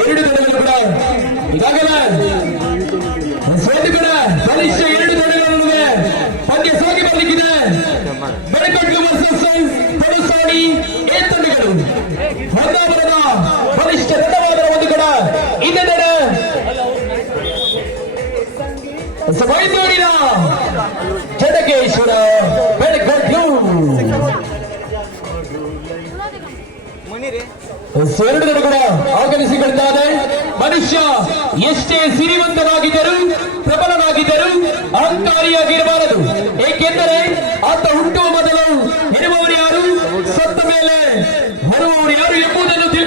ಎರಡು ದಿನಗಳು ಕೂಡ ಈಗಾಗಲೇ ಎರಡು ಕೂಡ ಆಗಮಿಸಿಕೊಳ್ತಾರೆ ಮನುಷ್ಯ ಎಷ್ಟೇ ಸಿರಿವಂತನಾಗಿದ್ದರು ಪ್ರಬಲನಾಗಿದ್ದರು ಅಹಂಕಾರಿಯಾಗಿರಬಾರದು. ಏಕೆಂದರೆ ಆತ ಹುಟ್ಟುವ ಮೊದಲು ಇರುವವರು ಯಾರು? ಸತ್ತ ಮೇಲೆ ಬರುವವರು ಯಾರು ಎಂಬುದನ್ನು ತಿಳಿ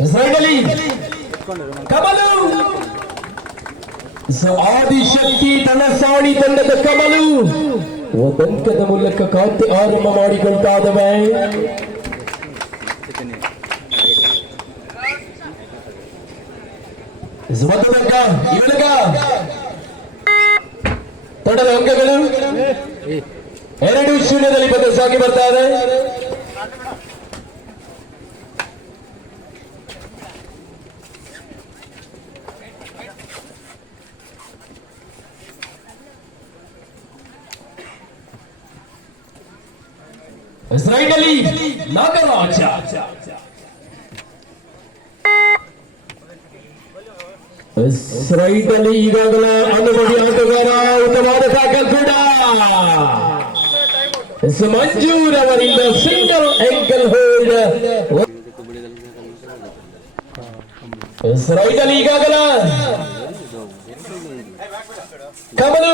ಹೆಸರಲ್ಲಿ ಕಮಲು. ಆದಿಶಕ್ತಿ ತನಸಾಣಿ ತಂಡದ ಕಮಲು. ಒದಂಕದ ಮೂಲಕ ಖಾತೆ ಆರಂಭ ಮಾಡಿಕೊಳ್ತಾದವೆ ತಂಡದ ಅಂಕಗಳು ಎರಡು ಶೂನ್ಯದಲ್ಲಿ ಬಂದು ಸಾಗಿ ಬರ್ತಾ ಇದೆ. ಇಸ್ರಾಯಿಲಲ್ಲಿ ನಾಗರಾಜ ಇಸ್ರಾಯಿಲಲ್ಲಿ ಈಗಾಗಲೇ ಅನುಭವಿ ಆಟಗಾರ ಉತ್ತಮವಾದ ಟ್ಯಾಕಲ್ ಕೂಡ ಎಸ್ ಮಂಜೂರ್ ಅವರಿಂದ ಸಿಂಗಲ್ ಎಂಕಲ್ ಹೋಲ್ಡ್ ಇಸ್ರಾಯಿಲಲ್ಲಿ ಈಗಾಗಲೇ ಕಮಲು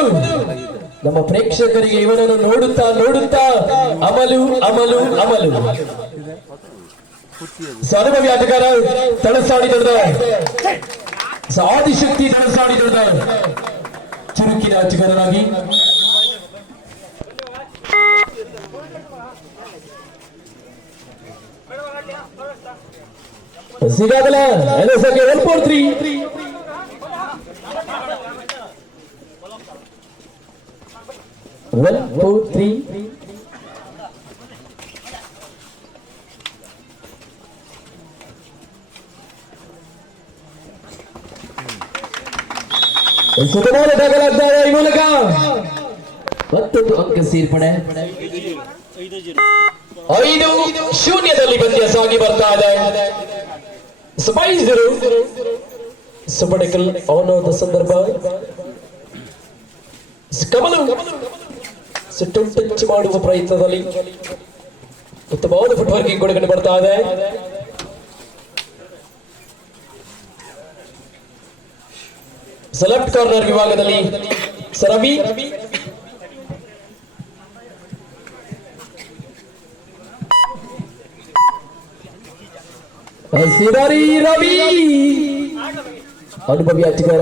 ನಮ್ಮ ಪ್ರೇಕ್ಷಕರಿಗೆ ಇವನನ್ನು ನೋಡುತ್ತಾ ನೋಡುತ್ತಾ, ಅಮಲು ಅಮಲು ಅಮಲು. ಸರ್ವ ಆಟಗಾರ ತಳಸಾಡಿ ದೊಡ್ಡ. ಆದಿಶಕ್ತಿ ತಳಸಾಡಿ ದೊಡ್ಡ. ಚುರುಕಿನ ಅಚಿಕಾರರಾಗಿ ಸಿಗಾಗಲ್ಲ ಎಲ್ಲ ಎನ್ಎಸ್ಎಗೆ one four three. Four three. ಸುಗಮಾನ ದಾಖಲಾಗ್ತಾರೆ ಈ ಮೂಲಕ. ಮತ್ತೊಂದು ಅಂಕ ಸೇರ್ಪಡೆ. ಐದು ಶೂನ್ಯದಲ್ಲಿ ಪಂದ್ಯ ಸಾಗಿ ಬರ್ತಾ ಇದೆ. ಸ್ಪೈಸರು ಸುಬಡಕಲ್ ಅವನೋದ ಸಂದರ್ಭ. ಕಮಲು ಸಿಟ್ಟು ಟಚ್ ಮಾಡುವ ಪ್ರಯತ್ನದಲ್ಲಿ ಉತ್ತಮವಾದ ಫುಟ್ ವರ್ಕಿಂಗ್ ಕೂಡ ಕಂಡು ಬರ್ತಾ ಇದೆ ಸೆಲೆಕ್ಟ್ ಕಾರ್ನರ್ ವಿಭಾಗದಲ್ಲಿ ಸರವಿ ಸಿರಾರಿ ರವಿ ಅನುಭವಿ ಆಟಗಾರ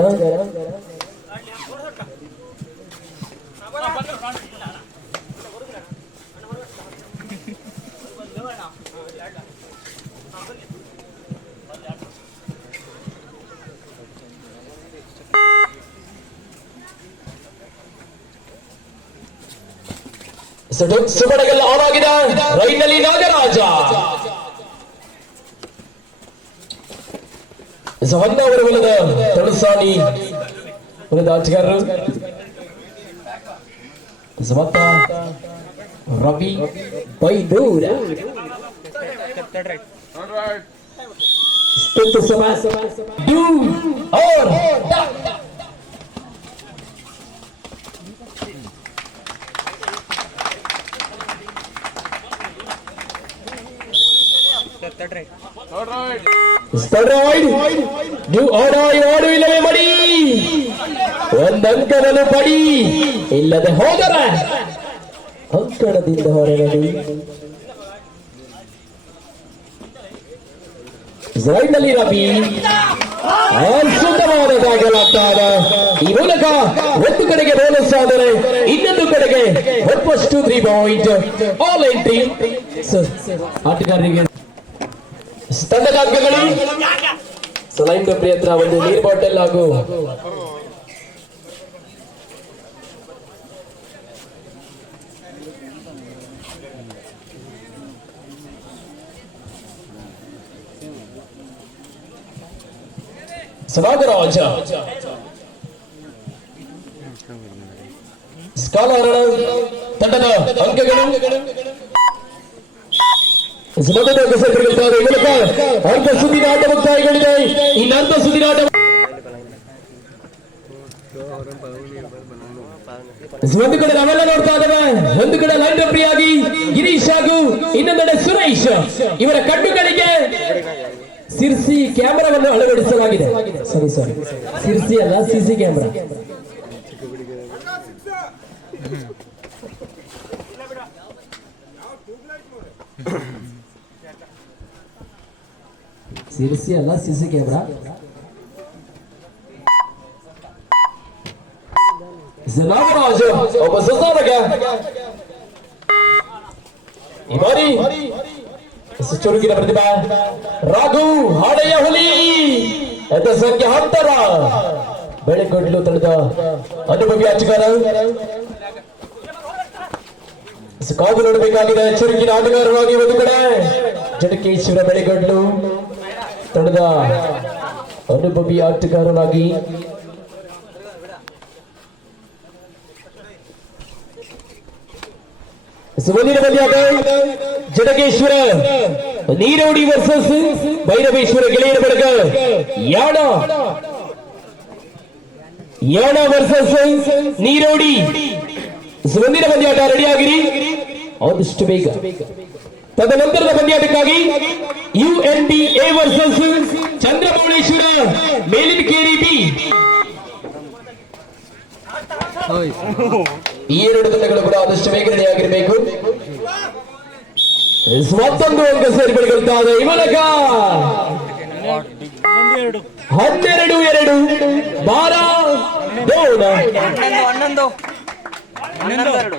ಸುಬಡಗೆಲ್ಲ ಆನ್ ಆಗಿದೆ ರೈನಲ್ಲಿ ನಾಗರಾಜ ಸವನ್ನ ಅವರ ಹೊಲದ ತಳಸಾನಿ ಹೊಲದ ಆಟಗಾರರು ಸಮತ್ತ ರವಿ ಬೈದೂರ ಸ್ತುತಿ ಸಮ ಡೂ ಆರ್ ನೀವು ಓಡು ಇಲ್ಲವೇ ಮಡಿ. ಒಂದಂಕವನ್ನು ಪಡಿ. ಇಲ್ಲದೆ ಹೋದರ ಅಂಕಣದಿಂದ ಹೊರಗಡಿ. ನಲ್ಲಿ ರವಿ. ಅದ್ಭುತವಾದ ಈ ಮೂಲಕ ಒಂದು ಕಡೆಗೆ ಬೋನಸ್ ಆದರೆ ಇನ್ನೊಂದು ಕಡೆಗೆ ಒಪ್ಪಷ್ಟು ತ್ರೀ ಪಾಯಿಂಟ್ ಆಲ್ ಎಂಟ್ರಿ ಆಟಗಾರರಿಗೆ ತಂಡದ ಅಂಕಗಳು ಸಲೈನ್ ಡಬ್ರಿ ಹತ್ರ ಒಂದು ನೀರ್ ಬಾಟಲ್ ಹಾಗೂ ಸಮಾಗರಾಜ ಸ್ಕಾಲರ್ ತಂಡದ ಅಂಕಗಳು. ಹೆಸರುಗಳಿದ್ದಾರೆ ಈ ಮೂಲಕ ಅರ್ಧ ಸುದ್ದಿನ ಆಟ ಮುಕ್ತಾಯಗಳಿದೆ ಇನ್ನು ಅರ್ಧ ಸುದ್ದಿನ ಆಟ ಒಂದು ಕಡೆ ನಾವೆಲ್ಲ ನೋಡ್ತಾ ಇದ್ದೇವೆ. ಒಂದು ಕಡೆ ಲೈನ್ ಗಿರೀಶ್ ಹಾಗೂ ಇನ್ನೊಂದೆಡೆ ಸುರೇಶ್ ಇವರ ಕಣ್ಣುಗಳಿಗೆ ಸಿರ್ಸಿ ಕ್ಯಾಮೆರಾವನ್ನು ಅಳವಡಿಸಲಾಗಿದೆ. ಸರಿ ಸರಿ ಸಿರ್ಸಿ ಅಲ್ಲ ಕ್ಯಾಮೆರಾ. ಸಿರ್ಸಿ ಅಲ್ಲ ಸಿಸಿ ಕ್ಯಾಮ್ರಾ. ನಾಗರಾಜು ಒಬ್ಬ ಈ ಬಾರಿ ಚುರುಕಿನ ಪ್ರತಿಭಾ, ರಾಘು ಹಾಡೆಯ ಹುಲಿ ಎದ ಸಂಖ್ಯೆ ಹತ್ತರ ಬೆಳೆಗೊಡ್ಲು ತಡೆದ ಅನುಭವಿ ಆಟಗಾರ. ಕಾದು ನೋಡಬೇಕಾಗಿದೆ, ಚುರುಕಿನ ಆಟಗಾರರಾಗಿ ಒಂದು ಕಡೆ. ಜಡಕೇಶ್ವರ ಬೆಳೆಗಡ್ಲು ತಡೆದ ಅನುಭವಿ ಆಟಗಾರರಾಗಿ ಸುಮಂದಿರ ಮಲ್ಯಾದ ಜಡಗೇಶ್ವರ ನೀರೋಡಿ ವರ್ಸಸ್ ಭೈರವೇಶ್ವರ ಗೆಳೆಯರ ಬಳಗ ಯಾಣ ಯಾಣ ವರ್ಸಸ್ ನೀರೋಡಿ ಸುಮಂದಿರ ಪಂದ್ಯಾಟ ರೆಡಿಯಾಗಿರಿ ಆದಷ್ಟು ಬೇಗ ತದನಂತರದ ಪಂದ್ಯಾಟಕ್ಕಾಗಿ U N D A versus Chandramouleshwara, ಮೇಲಿನ ಬಿ ಈ ಎರಡು ತಂಡಗಳು ಕೂಡ ಆದಷ್ಟು ಬೇಗ ರೆಡಿಯಾಗಿರಬೇಕು ಮತ್ತೊಂದು ಅಂಕ ಸೇರ್ಪಡೆಗೊಳ್ತಾರೆ ಈ ಮೂಲಕ ಹನ್ನೆರಡು, ಎರಡು, ಬಾರ ಹನ್ನೊಂದು ಹನ್ನೊಂದು.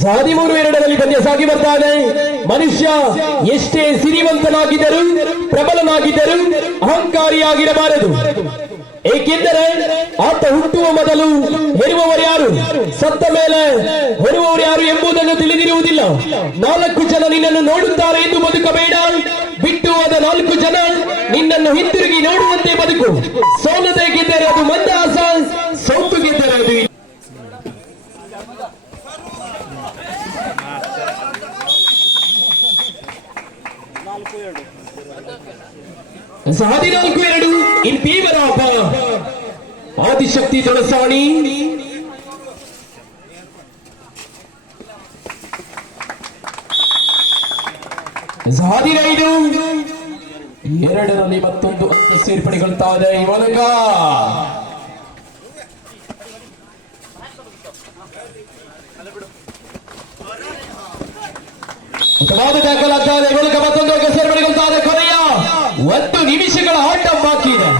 ಹದಿಮೂರು ಎರಡರಲ್ಲಿ ಪದ್ಯ ಸಾಗಿ ಬರ್ತಾನೆ. ಮನುಷ್ಯ ಎಷ್ಟೇ ಸಿರಿವಂತನಾಗಿದ್ದರೂ, ಪ್ರಬಲನಾಗಿದ್ದರೂ, ಅಹಂಕಾರಿಯಾಗಿರಬಾರದು. ಏಕೆಂದರೆ ಆತ ಹುಟ್ಟುವ ಮೊದಲು ಹೆರುವವರು ಯಾರು? ಸತ್ತ ಮೇಲೆ ಹೊರುವವರು ಯಾರು ಎಂಬುದನ್ನು ತಿಳಿದಿರುವುದಿಲ್ಲ. ನಾಲ್ಕು ಜನ ನಿನ್ನನ್ನು ನೋಡುತ್ತಾರೆ ಎಂದು ಬದುಕಬೇಡ. ಬಿಟ್ಟು ಹೋದ ನಾಲ್ಕು ಜನ ನಿನ್ನನ್ನು ಹಿಂತಿರುಗಿ ನೋಡುವಂತೆ ಬದುಕು. ಸೋಲದೆ ಏಕೆಂದರೆ ಅದು ಮಂದಹಾಸ. ಹದಿನಾಲ್ಕು, ಎರಡು, in favour of Adishakti Tolasani ಹದಿನೈದು, ಎರಡರಲ್ಲಿ ಮತ್ತೊಂದು ಅಂತ ಸೇರ್ಪಡೆಗೊಳ್ತಾ ಇದೆ. ಮತ್ತೊಂದು ಅಂಕ ಸೇರ್ಪಡೆಗೊಳ್ತಾದೆ ಕೊನೆಯ ಒಂದು ನಿಮಿಷಗಳ ಆಟ ಬಾಕಿ ಇದೆ.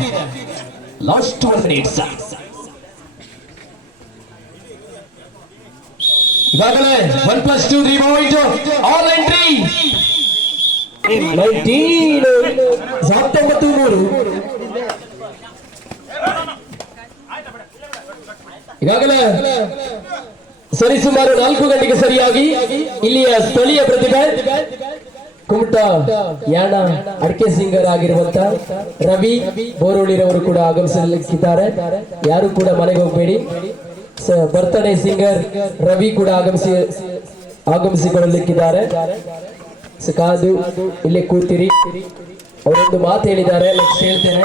ಲಾಸ್ಟ್ ಒನ್ ಮಿನಿಟ್ಸ್ ಈಗಾಗಲೇ one plus two three point all entry ಹತ್ತೊಂಬತ್ತು, ಮೂರು. ಈಗಾಗಲೇ ಸರಿಸುಮಾರು ನಾಲ್ಕು ಗಂಟೆಗೆ ಸರಿಯಾಗಿ ಇಲ್ಲಿಯ ಸ್ಥಳೀಯ ಪ್ರತಿಭೆ ಕುಮಟ ಯಾಣ, ಅಡಿಕೆ ಸಿಂಗರ್ ಆಗಿರುವಂತ ರವಿ ಬೋರೋಳಿರವರು ಕೂಡ ಆಗಮಿಸಲಿಕ್ಕಿದ್ದಾರೆ. ಯಾರು ಕೂಡ ಮನೆಗೆ ಹೋಗಬೇಡಿ. ಬರ್ತಡೇ ಸಿಂಗರ್ ರವಿ ಕೂಡ ಆಗಮಿಸಿ, ಆಗಮಿಸಿಕೊಳ್ಳಲಿಕ್ಕಿದ್ದಾರೆ. ಕಾದು, ಇಲ್ಲೇ ಕೂತಿರಿ. ಅವರೊಂದು ಮಾತು ಹೇಳಿದ್ದಾರೆ. ಹೇಳ್ತೇನೆ.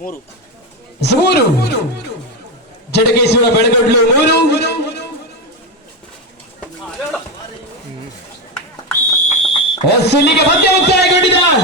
ಮೂರು. ಜಡಗೇಶ್ವರ ಬೆಳಗಡ್ಲು ಮೂರು. ಸಿಲ್ಲಿಗೆ ಮಧ್ಯ ಉತ್ತರ ಕಂಡಿದ್ದಾನೆ